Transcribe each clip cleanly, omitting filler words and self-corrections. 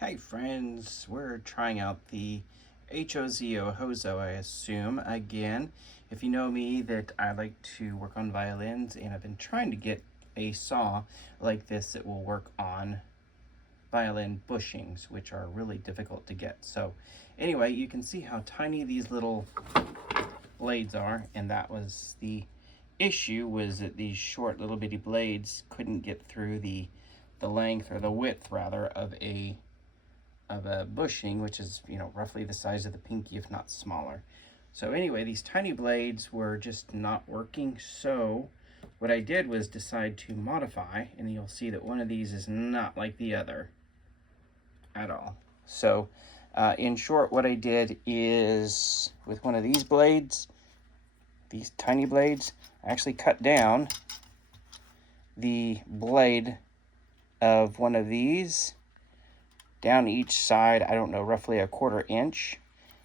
Hi friends, we're trying out the Hozo, I assume, again. If you know me, that I like to work on violins, and I've been trying to get a saw like this that will work on violin bushings, which are really difficult to get. So anyway, you can see how tiny these little blades are, and that was the issue, was that these short little bitty blades couldn't get through the length, or the width rather, of a bushing, which is, roughly the size of the pinky, if not smaller. So anyway, these tiny blades were just not working. So what I did was decide to modify, and you'll see that one of these is not like the other at all. So in short, what I did is, with one of these blades, these tiny blades, I actually cut down the blade of one of these down each side, I don't know, roughly a 1/4 inch.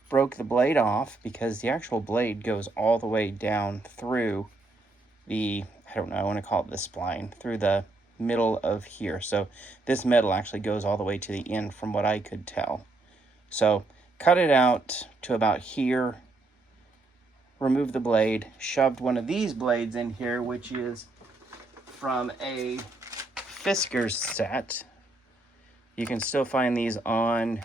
Broke the blade off because the actual blade goes all the way down through the, I don't know, I want to call it the spline, through the middle of here. So this metal actually goes all the way to the end from what I could tell. So cut it out to about here, remove the blade, shoved one of these blades in here, which is from a Fiskars set. You can still find these on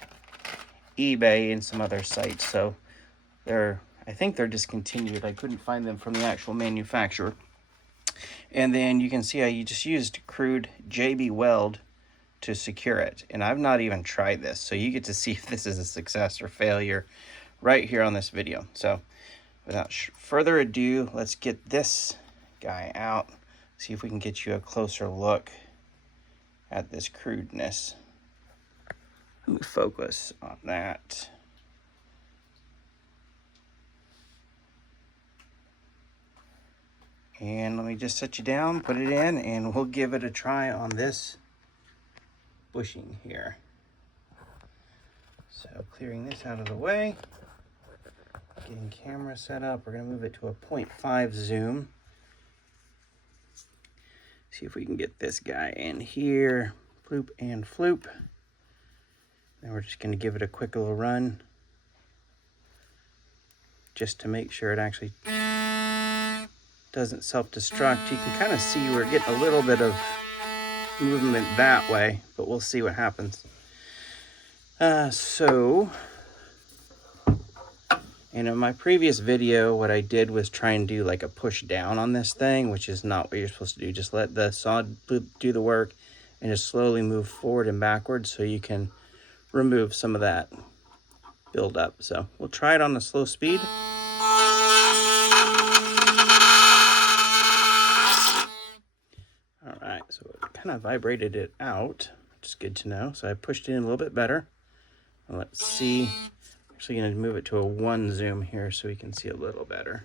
eBay and some other sites. So I think they're discontinued. I couldn't find them from the actual manufacturer. And then you can see I just used crude JB Weld to secure it. And I've not even tried this. So you get to see if this is a success or failure right here on this video. So without further ado, let's get this guy out. See if we can get you a closer look at this crudeness. Let me focus on that. And let me just set you down, put it in, and we'll give it a try on this bushing here. So clearing this out of the way, getting camera set up, we're going to move it to a 0.5 zoom. See if we can get this guy in here, floop and floop. Then we're just going to give it a quick little run just to make sure it actually doesn't self-destruct. You can kind of see we're getting a little bit of movement that way, but we'll see what happens. And in my previous video, what I did was try and do like a push down on this thing, which is not what you're supposed to do. Just let the saw do the work and just slowly move forward and backwards so you can remove some of that build up. So we'll try it on a slow speed. All right, so it kind of vibrated it out, which is good to know. So I pushed it in a little bit better. And let's see. I'm actually going to move it to a 1 zoom here so we can see a little better.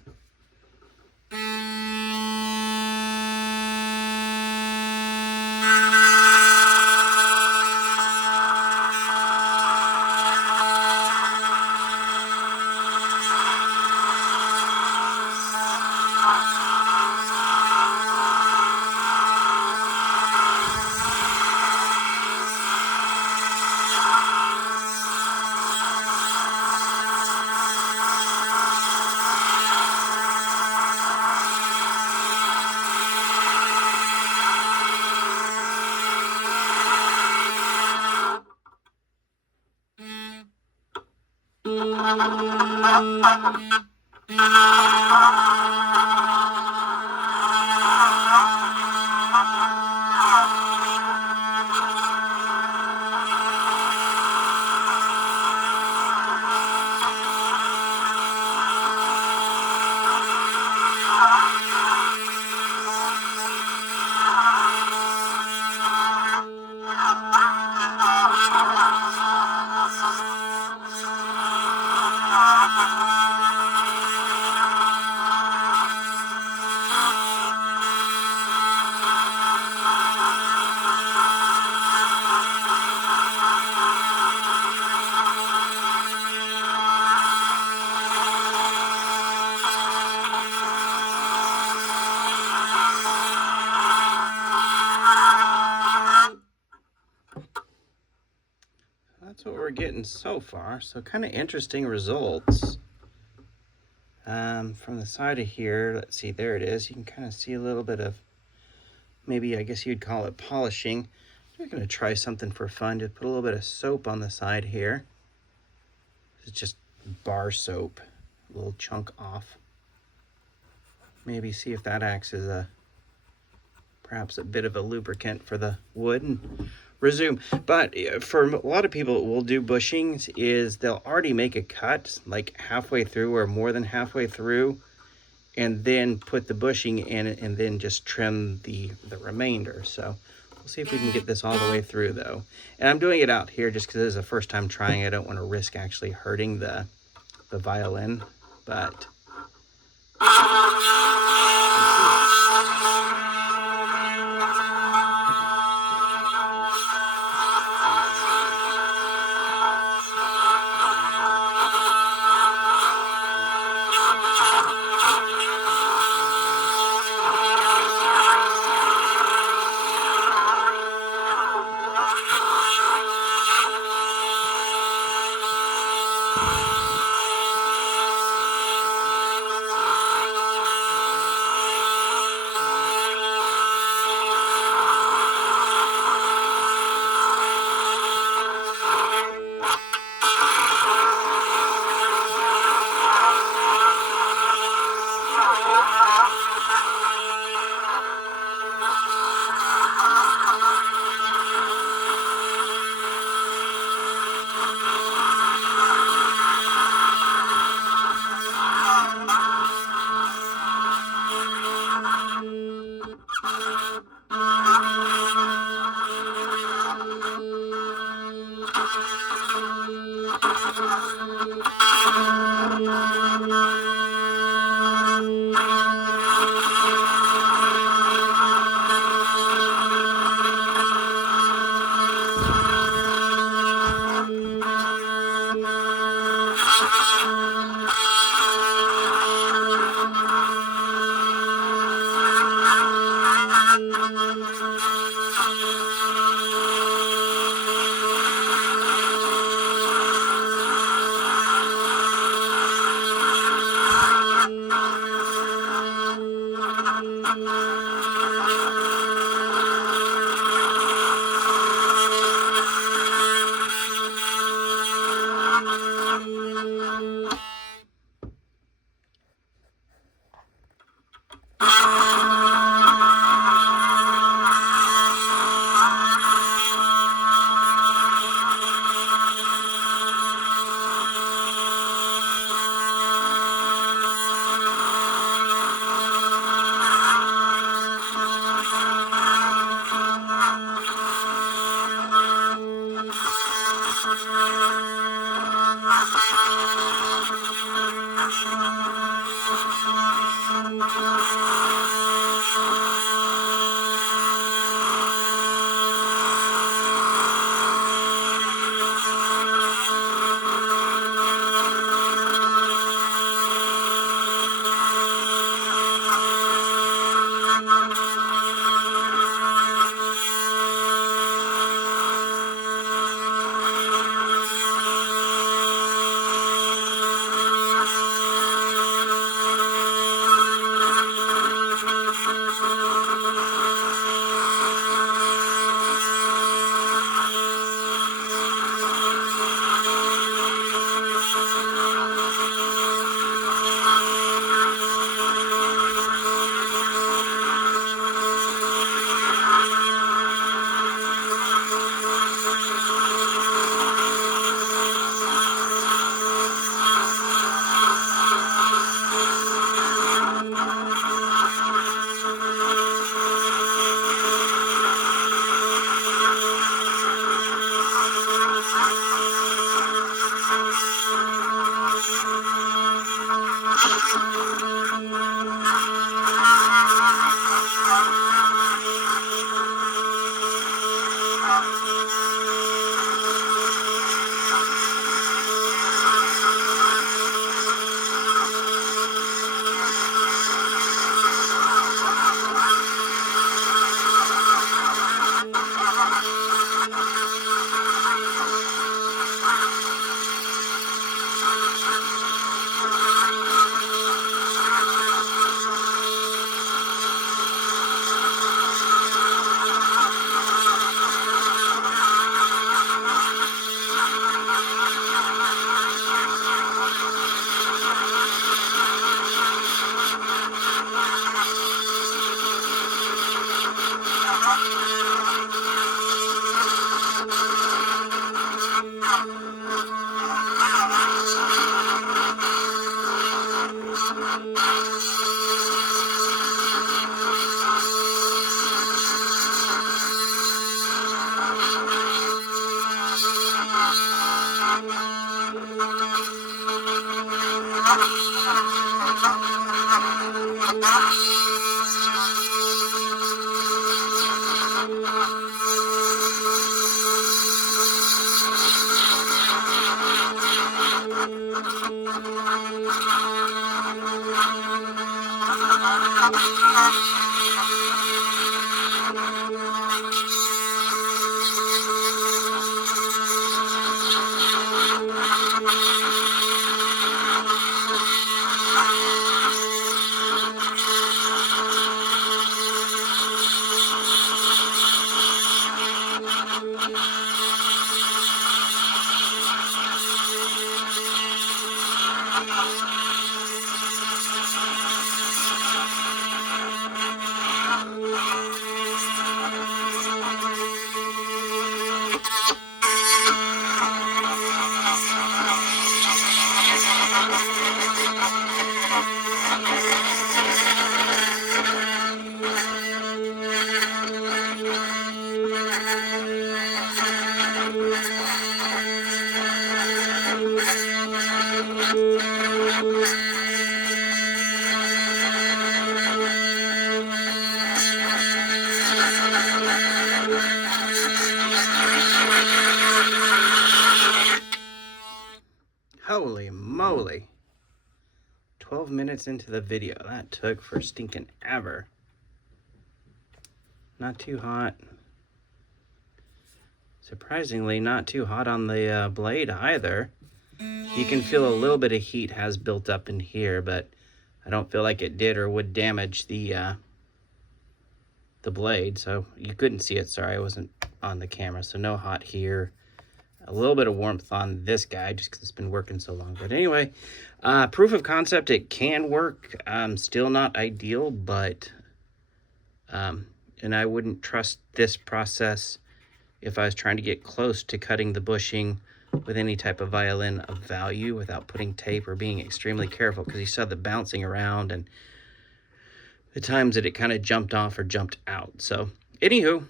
that's what we're getting so far. So kind of interesting results. From the side of here, let's see, there it is. You can kind of see a little bit of, maybe I guess you'd call it polishing. We're going to try something for fun. Just put a little bit of soap on the side here. It's just bar soap, a little chunk off. Maybe see if that acts as perhaps a bit of a lubricant for the wood, and resume. But for a lot of people who will do bushings, is they'll already make a cut like halfway through or more than halfway through, and then put the bushing in it and then just trim the remainder. So we'll see if we can get this all the way through though. And I'm doing it out here just because this is the first time trying. I don't want to risk actually hurting the violin, but Holy moly. 12 minutes into the video. That took for stinking ever. Not too hot. Surprisingly, not too hot on the blade either. You can feel a little bit of heat has built up in here, but I don't feel like it did or would damage the blade. So you couldn't see it. Sorry, I wasn't on the camera. So no hot here. A little bit of warmth on this guy just because it's been working so long. But anyway, proof of concept, it can work. Still not ideal, but and I wouldn't trust this process if I was trying to get close to cutting the bushing with any type of violin of value without putting tape or being extremely careful, because you saw the bouncing around and the times that it kind of jumped off or jumped out. So anywho,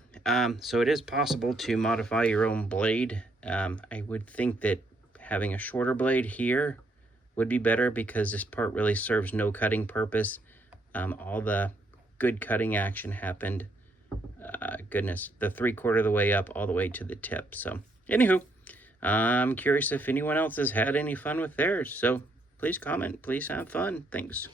so it is possible to modify your own blade. I would think that having a shorter blade here would be better, because this part really serves no cutting purpose. All the good cutting action happened, goodness, the 3/4 of the way up all the way to the tip. So anywho, I'm curious if anyone else has had any fun with theirs. So please comment, please have fun. Thanks.